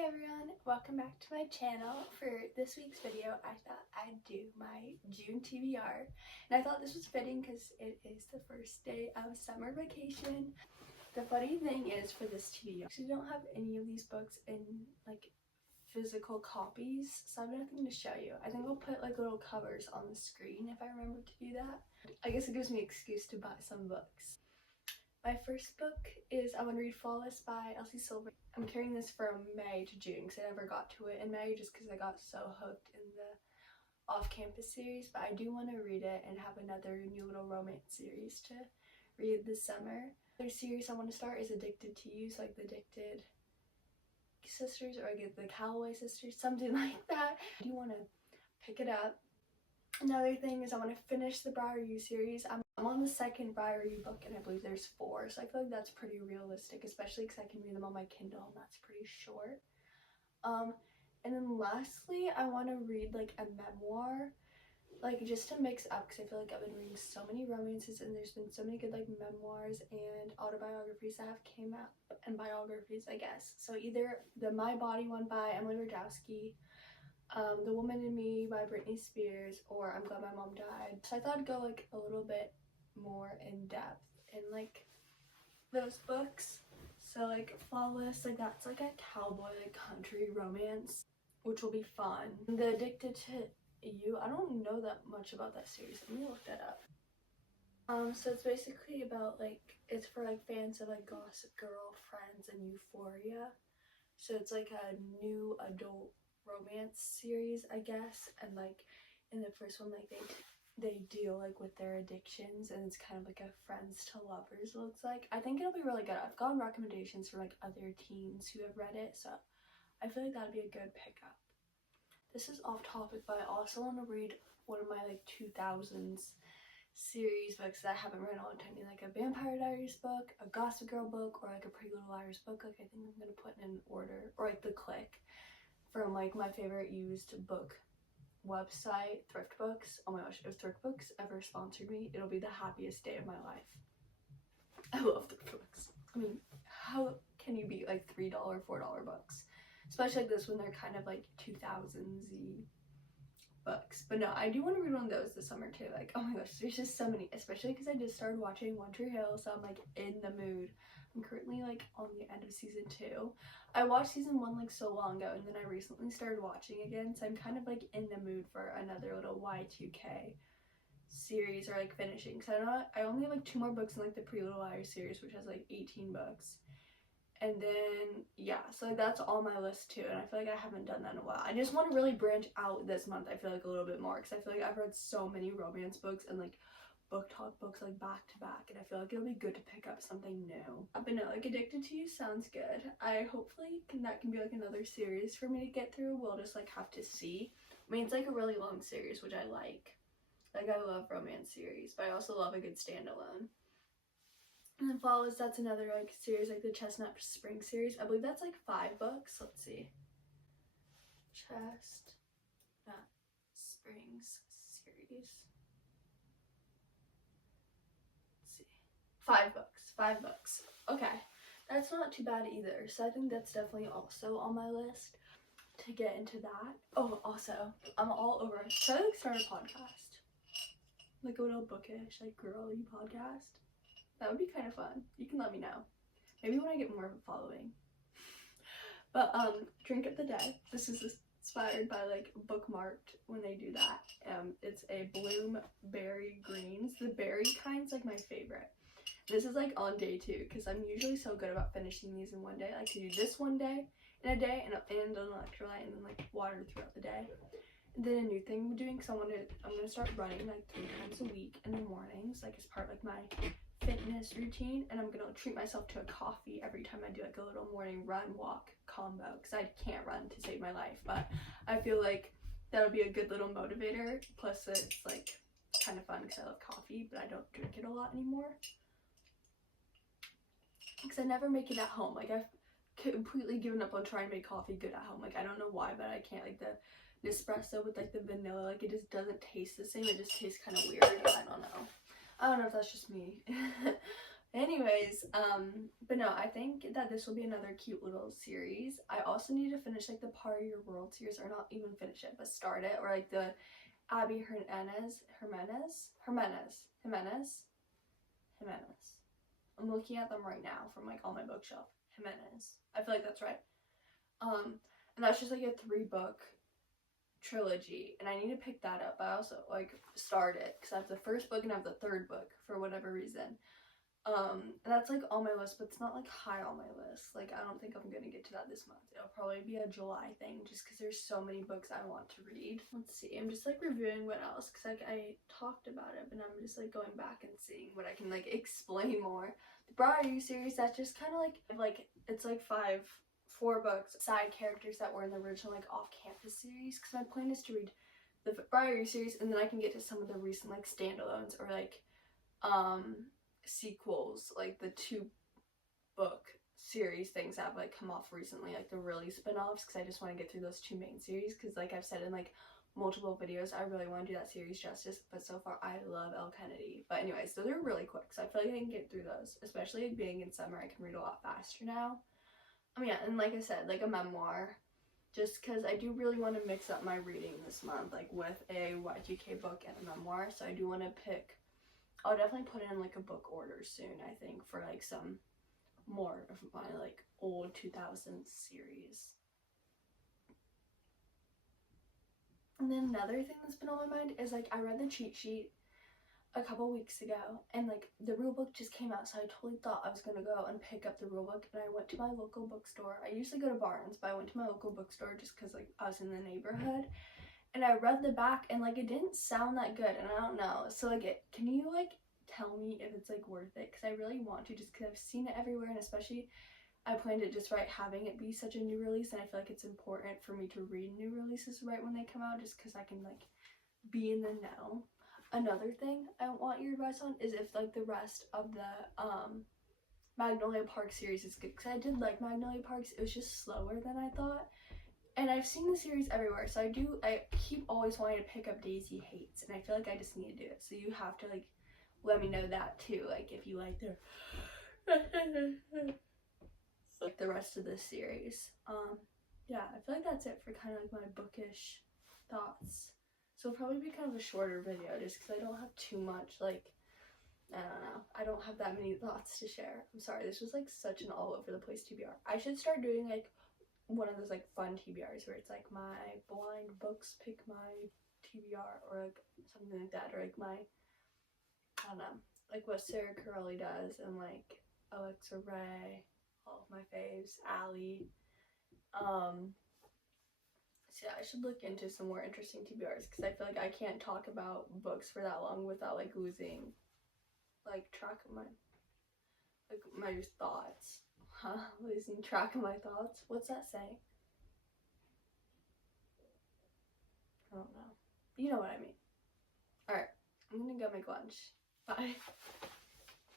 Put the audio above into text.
Hey everyone, welcome back to my channel. For this week's video, I thought I'd do my June TBR, and I thought this was fitting because it is the first day of summer vacation. The funny thing is, for this TBR, I don't have any of these books in like physical copies, so I have nothing to show you. I think I'll put like little covers on the screen if I remember to do that. I guess it gives me an excuse to buy some books. My first book is I Want to Read Flawless by Elsie Silver. I'm carrying this from May to June because I never got to it in May just because I got so hooked in the off-campus series, but I do want to read it and have another new little romance series to read this summer. The series I want to start is Addicted to You, so like the Addicted sisters or like the Calloway sisters, something like that. I do want to pick it up. Another thing is I want to finish the Briar U series. I'm on the second Briar U book and I believe there's 4, so I feel like that's pretty realistic, especially because I can read them on my Kindle and that's pretty short. And then lastly, I want to read like a memoir, like just to mix up, because I feel like I've been reading so many romances and there's been so many good like memoirs and autobiographies that have came out, and biographies I guess. So either the My Body one by Emily Ratajkowski, The Woman in Me by Britney Spears, or I'm Glad My Mom Died. So I thought I'd go like a little bit more in depth in like those books. So like Flawless, like that's like a cowboy like country romance, which will be fun. The Addicted to You, I don't know that much about that series. Let me look that up. So it's basically about like, it's for like fans of like Gossip Girl, Friends, and Euphoria. So it's like a new adult romance series, I guess, and like in the first one, like they deal like with their addictions, and it's kind of like a friends to lovers, looks like. I think it'll be really good. I've gotten recommendations from like other teens who have read it, so I feel like that'd be a good pickup. This is off topic, but I also want to read one of my like 2000s series books that I haven't read in a long time, like a Vampire Diaries book, a Gossip Girl book, or like a Pretty Little Liars book. Like I think I'm gonna put in order, or like The Click from like my favorite used book website, Thrift Books. Oh my gosh, if Thrift Books ever sponsored me, it'll be the happiest day of my life. I love Thrift Books. I mean, how can you beat like $3, $4 books? Especially like this when they're kind of like 2000s-y books. But no, I do want to read one of those this summer too. Like, oh my gosh, there's just so many, especially because I just started watching One Tree Hill, so I'm like in the mood. I'm currently like on the end of season 2. I watched season 1 like so long ago, and then I recently started watching again, so I'm kind of like in the mood for another little Y2K series, or like finishing, because I only have like 2 more books in like the Pretty Little Liars series, which has like 18 books. And then yeah, so like that's on my list too, and I feel like I haven't done that in a while. I just want to really branch out this month, I feel like, a little bit more, because I feel like I've read so many romance books and like book talk books like back to back, and I feel like it'll be good to pick up something new. But no, like Addicted to You sounds good. I hopefully that can be like another series for me to get through. We'll just like have to see. I mean, it's like a really long series, which I like. Like I love romance series, but I also love a good standalone. And then Flawless, that's another like series, like the Chestnut Spring series. I believe that's like 5 books. Let's see. Chestnut Springs series. Let's see. 5 books. 5 books. Okay. That's not too bad either. So I think that's definitely also on my list to get into that. Oh, also, I'm all over. Should I like start a podcast? Like a little bookish, like girly podcast? That would be kind of fun. You can let me know. Maybe when I get more of a following. But drink of the day. This is inspired by like Bookmarked when they do that. It's a Bloomberry Greens. The berry kind's like my favorite. This is like on day 2, because I'm usually so good about finishing these in one day. I can do this one day in a day and an electrolyte, and then like water throughout the day. And then a new thing I'm doing, because I'm gonna start running like 3 times a week in the mornings, like as part of like my fitness routine, and I'm gonna treat myself to a coffee every time I do like a little morning run walk combo, because I can't run to save my life, but I feel like that'll be a good little motivator. Plus it's like kind of fun because I love coffee, but I don't drink it a lot anymore because I never make it at home. Like I've completely given up on trying to make coffee good at home. Like I don't know why, but I can't. Like the Nespresso with like the vanilla, like it just doesn't taste the same. It just tastes kind of weird. I don't know if that's just me. Anyways, but no, I think that this will be another cute little series. I also need to finish like the Part of Your World series, or not even finish it, but start it, or like the Abby Jimenez. I'm looking at them right now from like on my bookshelf. Jimenez. I feel like that's right. And that's just like a 3-book trilogy, and I need to pick that up. I also like start it because I have the first book and I have the 3rd book for whatever reason. And that's like on my list, but it's not like high on my list. Like I don't think I'm gonna get to that this month. It'll probably be a July thing, just because there's so many books I want to read. Let's see, I'm just like reviewing what else, because like I talked about it, but I'm just like going back and seeing what I can like explain more. The Briar series, that's just kind of like it's like 4 books, side characters that were in the original like off-campus series, because my plan is to read the Briar series, and then I can get to some of the recent like standalones, or like sequels, like the 2-book series things that have like come off recently, like the really spin-offs, because I just want to get through those 2 main series, because like I've said in like multiple videos, I really want to do that series justice, but so far I love Elle Kennedy. But anyways, those are really quick, so I feel like I can get through those, especially being in summer. I can read a lot faster now. Yeah, and like I said, like a memoir, just because I do really want to mix up my reading this month, like with a Y2K book and a memoir. So I do want to pick, I'll definitely put in like a book order soon, I think, for like some more of my like old 2000s series. And then another thing that's been on my mind is like I read the cheat sheet a couple weeks ago, and like the rule book just came out, so I totally thought I was gonna go and pick up the rule book, and I went to my local bookstore. I usually go to Barnes, but I went to my local bookstore just because like I was in the neighborhood, and I read the back, and like it didn't sound that good, and I don't know, so like can you like tell me if it's like worth it, because I really want to, just because I've seen it everywhere, and especially I planned it just right having it be such a new release, and I feel like it's important for me to read new releases right when they come out, just because I can like be in the know. Another thing I want your advice on is if like the rest of the Magnolia Park series is good, because I did like Magnolia Parks. It was just slower than I thought, and I've seen the series everywhere, so I keep always wanting to pick up Daisy Hates, and I feel like I just need to do it. So you have to like let me know that too, like if you like their like the rest of this series. Yeah, I feel like that's it for kind of like my bookish thoughts. So it'll probably be kind of a shorter video, just because I don't have too much, like, I don't know, I don't have that many thoughts to share. I'm sorry, this was like such an all over the place TBR. I should start doing like one of those like fun TBRs where it's like my blind books pick my TBR, or like something like that, or like my, I don't know, like what Sarah Carelli does, and like Alexa Ray, all of my faves, Allie. So yeah, I should look into some more interesting TBRs, because I feel like I can't talk about books for that long without like losing like track of my thoughts. Losing track of my thoughts. What's that saying? I don't know. You know what I mean. Alright, I'm gonna go make lunch. Bye.